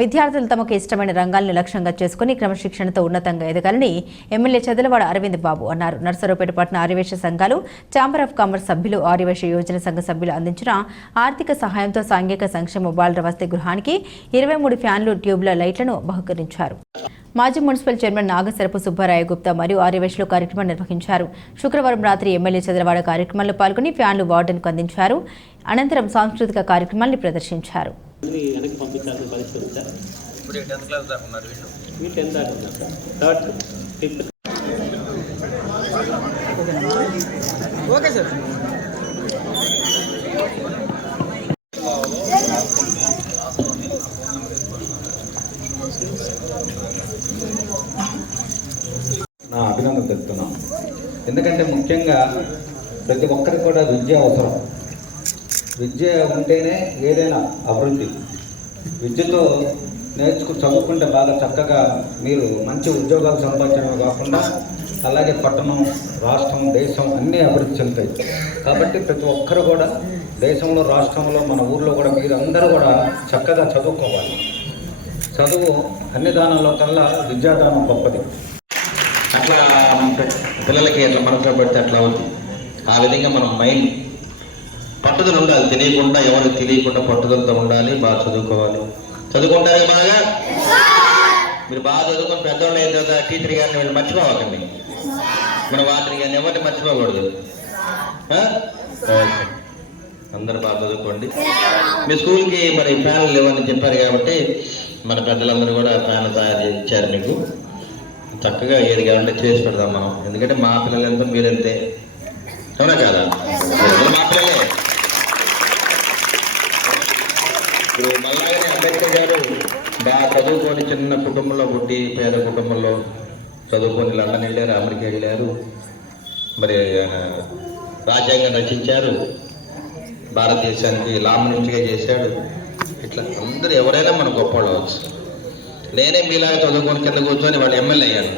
విద్యార్థులు తమకు ఇష్టమైన రంగాలను లక్ష్యంగా చేసుకుని క్రమశిక్షణతో ఉన్నతంగా ఎదగాలని ఎమ్మెల్యే చదలవాడ అరవింద్ బాబు అన్నారు. నర్సరావుపేట పట్టణ ఆర్యవేశ సంఘాలు, ఛాంబర్ ఆఫ్ కామర్స్ సభ్యులు, ఆర్యవేశ యోజన సంఘ సభ్యులు అందించిన ఆర్థిక సహాయంతో సాంఘిక సంక్షేమ బాలుర వసతి గృహానికి 23 ఫ్యాన్లు, ట్యూబ్ల లైట్లను బహుకరించారు. మాజీ మున్సిపల్ చైర్మన్ నాగసరపు సుబ్బారాయ గుప్తా మరియు ఆర్యవేశలో కార్యక్రమం నిర్వహించారు. శుక్రవారం రాత్రి ఎమ్మెల్యే చదలవాడ కార్యక్రమంలో పాల్గొని ఫ్యాన్లు వార్డెన్కు అందించారు. అనంతరం సాంస్కృతిక కార్యక్రమాన్ని ప్రదర్శించారు. నా అభినందన తెలుపుతున్నాం. ఎందుకంటే ముఖ్యంగా ప్రతి ఒక్కరికి కూడా విద్య అవసరం. విద్య ఉంటేనే ఏదైనా అభివృద్ధి. విద్యతో చదువుకుంటే బాగా చక్కగా మీరు మంచి ఉద్యోగాలు సంపాదించడమే కాకుండా అలాగే పట్టణం, రాష్ట్రం, దేశం అన్నీ అభివృద్ధి చెందుతాయి. కాబట్టి ప్రతి ఒక్కరు కూడా దేశంలో, రాష్ట్రంలో, మన ఊర్లో కూడా మీరందరూ కూడా చక్కగా చదువుకోవాలి. చదువు అన్ని దానాల్లో కల్లా విద్యాదానం గొప్పది. అట్లా పిల్లలకి ఎట్లా మనసులో పెడితే అట్లా అవుతుంది. ఆ విధంగా మనం మైండ్ పట్టుదల ఉండాలి. తెలియకుండా, ఎవరికి తెలియకుండా పట్టుదలతో ఉండాలి. బాగా చదువుకోవాలి. చదువుకుంటారు బాగా. మీరు బాగా చదువుకొని పెద్దవాళ్ళు అయిన తర్వాత టీచర్ గారిని వీళ్ళు మర్చిపోవాలండి. మనం వాటిని కానీ ఎవరిని మర్చిపోకూడదు. అందరూ బాగా చదువుకోండి. మీ స్కూల్కి మరి ఫ్యాన్లు ఇవ్వని చెప్పారు కాబట్టి మన పెద్దలందరూ కూడా ఫ్యాన్లు తయారు చేసి ఇచ్చారు మీకు. చక్కగా ఏది కావాలంటే చేసి పెడదాం మనం. ఎందుకంటే మా పిల్లలు ఎంతో మీరెంతే, అవునా కాదా? మా పిల్లలే. ఇప్పుడు మళ్ళాగానే అంబేద్కర్ గారు బాగా చదువుకొని చిన్న కుటుంబంలో పుట్టి, పేద కుటుంబంలో చదువుకొని లండన్ వెళ్ళారు, అమెరికా వెళ్ళారు, మరి రాజ్యాంగం రచించారు, భారతదేశానికి లా మినిస్టర్గా చేశాడు. ఇట్లా అందరూ ఎవరైనా మనం గొప్ప అవ్వచ్చు. నేనే మీలాగా చదువుకొని కింద కూర్చొని వాడు ఎమ్మెల్యే అయ్యాను.